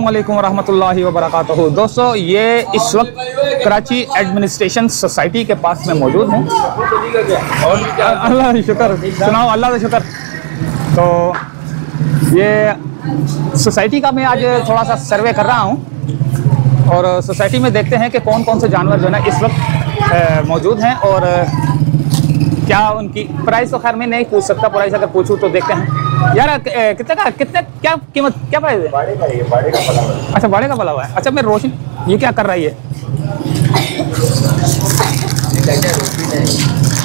अस्सलामुअलैकुम रहमतुल्लाहि व बरकातहू। दोस्तों, ये इस वक्त कराची एडमिनिस्ट्रेशन सोसाइटी के पास में मौजूद हूँ। अल्लाह का शुक्र, सुनाओ अल्लाह का शुक्र। तो ये सोसाइटी का मैं आज थोड़ा सा सर्वे कर रहा हूँ और सोसाइटी में देखते हैं कि कौन कौन से जानवर जो है ना इस वक्त मौजूद हैं और क्या उनकी प्राइस। तो खैर मैं नहीं पूछ सकता प्राइस, अगर पूछूं तो देखते हैं। यार कितने क्या कीमत, क्या प्राइस है? बाड़े का पला हुआ है। अच्छा, बाड़े का पला हुआ है। अच्छा, मैं रोशन ये क्या कर रहा है? ये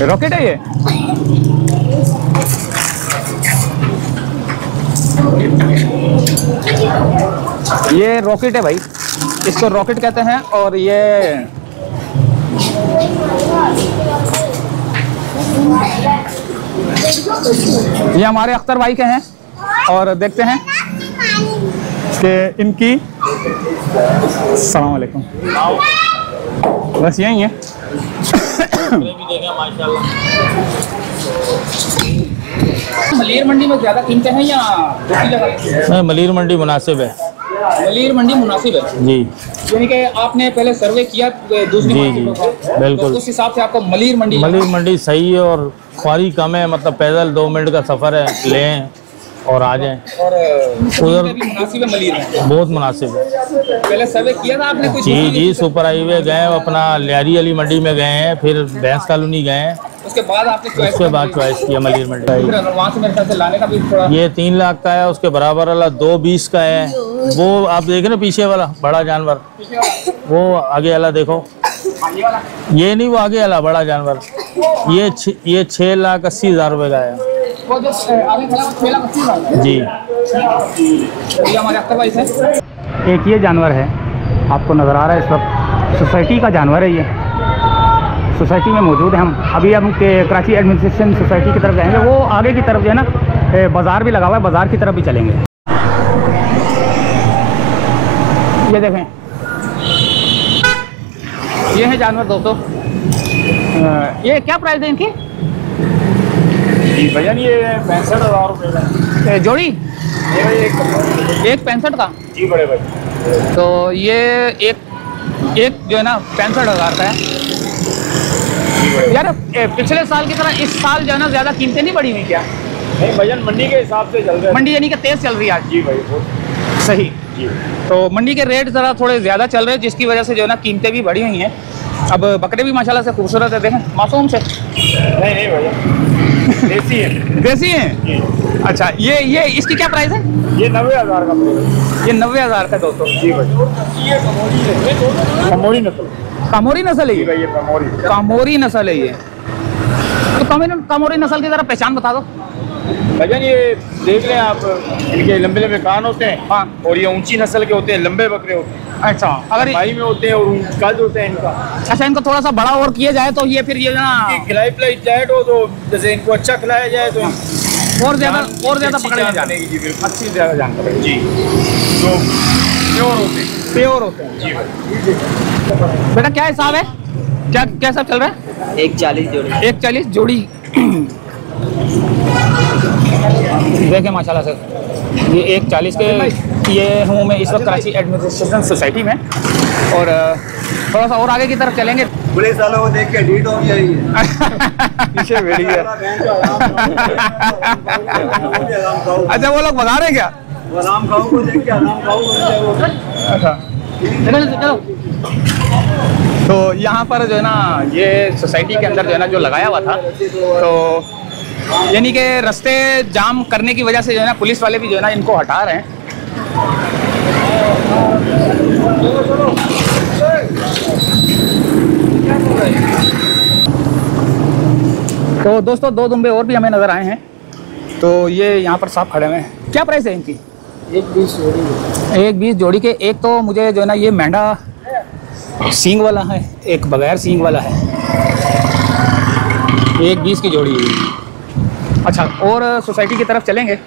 रॉकेट है। ये रॉकेट है भाई, इसको रॉकेट कहते हैं। और ये हमारे अख्तर भाई के हैं और देखते हैं कि इनकी। अस्सलाम वालेकुम। बस यही है। मलीर मंडी में ज़्यादा कीमतें हैं या दूसरी जगह? मलीर मंडी मुनासिब है। मलीर मंडी मुनासिब है जी। यानी कि आपने पहले सर्वे किया दूसरी जी बिल्कुल, तो उस हिसाब से आपको मलीर मंडी सही है और ख्वारी कम है। मतलब पैदल 2 मिनट का सफ़र है, लें और आ जाएं। और उधर मुनासिब है मलीर में, बहुत मुनासिब है। पहले सर्वे किया था आपने? जी सुपर हाईवे गए, अपना लियारी अली मंडी में गए हैं, फिर भैंस कॉलोनी गए हैं, उसके बाद आपने चॉइस किया मलीर मंडी। वहाँ से मेरे ख्याल से लाने का भी थोड़ा। ये 3 लाख का है, उसके बराबर वाला 220 का है। वो आप देख रहे हो पीछे वाला बड़ा जानवर, वो आगे वाला देखो, ये नहीं, वो आगे वाला बड़ा जानवर। ये 6,80,000 रुपये का है। वो जो आगे खड़ा 6,80,000 जी। ये हमारे अख्तर भाई से। एक ये जानवर है आपको नज़र आ रहा है इस वक्त, सोसाइटी का जानवर है। ये सोसाइटी में मौजूद है। हम कराची एडमिनिस्ट्रेशन सोसाइटी की तरफ जाएंगे। वो आगे की तरफ जो है ना बाज़ार भी लगा हुआ है, बाज़ार की तरफ भी चलेंगे। ये देखें, ये है जानवर दोस्तों। ये क्या प्राइस है इनकी? जी भैया, ये 65,000 रुपये का जोड़ी। एक 65 का जी बड़े भाई। तो ये एक जो है ना 65,000 का है। यार पिछले साल की तरह इस साल जो है ना ज़्यादा कीमतें नहीं बढ़ी हुई क्या? नहीं भैया, मंडी के हिसाब से चल रहा है। मंडी यानी कि तेज़ चल रही है आज? जी भाई, बहुत सही जी। तो मंडी के रेट ज़रा थोड़े ज़्यादा चल रहे हैं, जिसकी वजह से जो है ना कीमतें भी बढ़ी हुई हैं। अब बकरे भी माशाल्लाह से खूबसूरत है, देखें, मासूम से। नहीं भैया, देसी है। देसी हैं? अच्छा, ये इसकी क्या प्राइस है? ये 90,000 का पड़ेगा। ये 90,000 का दोस्तों। जी भाई, कमोरी नस्ल। कामोरी नस्ल है जी ये? भाई, ये कामोरी नस्ल है ये। तो कामोरी नस्ल की ज़रा पहचान बता दो भैया। ये देख लें आप, इनके लंबे लंबे कान होते हैं। हाँ। और ये ऊंची नस्ल के होते हैं, लंबे बकरे होते हैं। अच्छा, अगर भाई में होते हैं और कद होते हैं इनका। अच्छा, इनको थोड़ा सा बड़ा और किया जाए तो ये फिर ये ना खिलाई पिलाई जाए तो जैसे इनको अच्छा खिलाया जाए तो और ज़्यादा पकड़े जाने की। जी बिल्कुल, अच्छी ज़्यादा जान पड़ेगी जी। जो प्योर होते हैं जी भाई। बेटा क्या हिसाब है? क्या सब चल रहा है? 140 जोड़ी। 140 जोड़ी। देखें माशाल्लाह से, ये 140 के ये हूँ मैं इस वक्त कराची एडमिनिस्ट्रेशन सोसाइटी में। और थोड़ा सा और आगे की तरफ चलेंगे। पुलिस वालों को देख के डीट हो गया पीछे बैठ गया। अच्छा, वो लोग बता रहे हैं क्या? आराम खाओ को देख के आराम खाओ। अच्छा चलो। तो यहाँ पर जो है ना ये सोसाइटी के अंदर जो है ना जो लगाया हुआ था, तो यानी कि रास्ते जाम करने की वजह से जो है ना पुलिस वाले भी जो है ना इनको हटा रहे हैं। तो दोस्तों, 2 दुम्बे और भी हमें नज़र आए हैं। तो ये यहाँ पर साफ खड़े हुए हैं। क्या प्राइस है इनकी? 120 जोड़ी। 120 जोड़ी के। एक तो मुझे जो है ना ये मेंढा सींग वाला है, एक बगैर सींग वाला है। 120 की जोड़ी है। अच्छा, और सोसाइटी की तरफ चलेंगे।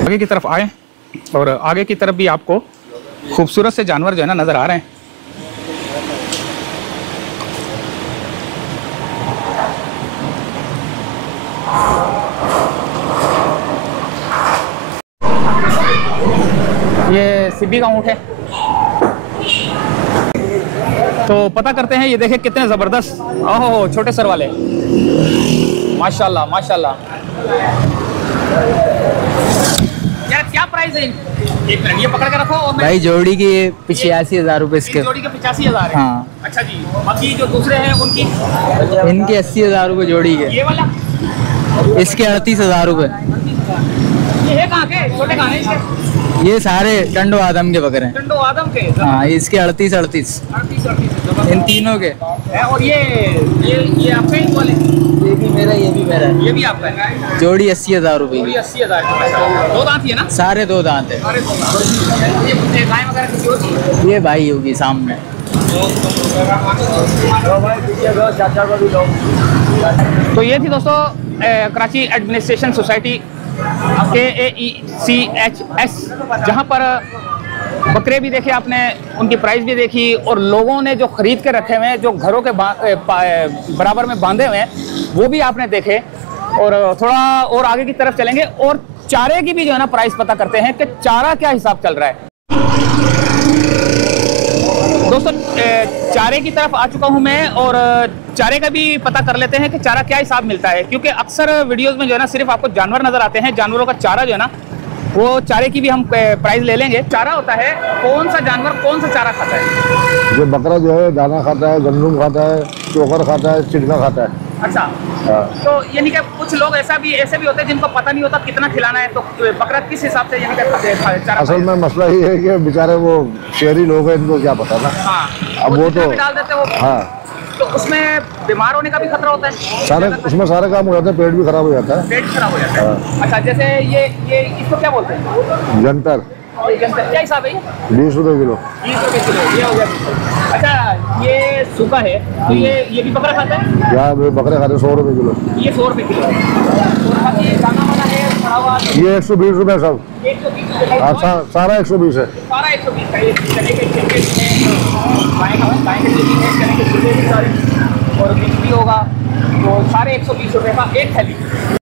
आगे की तरफ आए और आगे की तरफ भी आपको खूबसूरत से जानवर जो है ना नज़र आ रहे हैं। सिब्बी का ऊँट है। तो पता करते हैं, ये देखें कितने ज़बरदस्त, ओहो छोटे सर वाले, माशाल्लाह माशाल्लाह। यार क्या प्राइस है? एक मिनट ये पकड़ के रखो। और भाई जोड़ी की 85,000 रुपये इसके। जोड़ी के 85,000 है। हाँ। अच्छा जी, बाकी जो दूसरे हैं उनकी? इनके 80,000 रुपये जोड़ी के। ये वाला? इसके 38,000 रुपये। ये है कहाँ के? छोटे कहाँ हैं इसके? ये सारे टंडो आदम के बकरे हैं। टंडो आदम के? हाँ, इसके 38। 38 इन तीनों के। और ये आपका ही वाले? ये भी मेरा, ये भी मेरा। ये भी आपका है? जोड़ी 80,000 रुपये। 80,000। दो दांत ही है ना? सारे दो दांत है। सारे दो दांत। ये गाय वगैरह किसी और की? ये भाई होगी सामने। तो ये थी दोस्तों कराची एडमिनिस्ट्रेशन सोसाइटी KAECHS, जहाँ पर बकरे भी देखे आपने, उनकी प्राइस भी देखी, और लोगों ने जो खरीद के रखे हुए हैं, जो घरों के बराबर में बांधे हुए हैं, वो भी आपने देखे। और थोड़ा और आगे की तरफ चलेंगे और चारे की भी जो है ना प्राइस पता करते हैं कि चारा क्या हिसाब चल रहा है। दोस्तों चारे की तरफ आ चुका हूं मैं, और चारे का भी पता कर लेते हैं कि चारा क्या हिसाब मिलता है, क्योंकि अक्सर वीडियोस में जो है ना सिर्फ आपको जानवर नजर आते हैं, जानवरों का चारा जो है ना, वो चारे की भी हम प्राइस ले लेंगे। चारा होता है कौन सा जानवर कौन सा चारा खाता है? जो बकरा जो है दाना खाता है, गंदुम खाता है, चोकर खाता है, चिड़का खाता है। अच्छा, तो यानी कि कुछ लोग ऐसे भी होते हैं जिनको पता नहीं होता कितना खिलाना है, तो बकरा किस हिसाब से यानी कि चारा? असल में मसला ये है कि बेचारे वो शहरी लोग हैं, इनको क्या पता ना। हाँ, अब वो तो डाल देते हो। हाँ, तो उसमें बीमार होने का भी खतरा होता है? सारे उसमें सारे काम हो जाते हैं, पेट भी खराब हो जाता है। पेट खराब हो जाता है। अच्छा, जैसे ये इसको क्या बोलते हैं? जंतर। क्या हिसाब है? 20 रुपये किलो। 20 रुपये किलो, ये हो गया। अच्छा, ये सूखा है, तो ये भी बकरा खाता है? या बकरे खाते 100 रुपये किलो। ये 100 रुपये किलो है। और बाकी दाना वाना है पड़ा हुआ? ये 120 रुपये सब। 120 रुपये? सारा 120 है। सारा 120 का। ये चने के छिलके गाय के छिलके हैं, चने के छिलके भी सारे, और मिक्स भी होगा, तो सारे 120 रुपये का एक थैली।